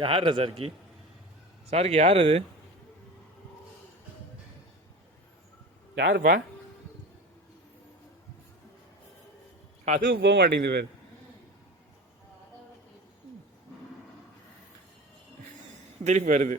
யார் சார்கி? சார்கி யார் அது? யாருப்பா? அதுவும் போக மாட்டேங்குது பேர். திருப்பி வருது.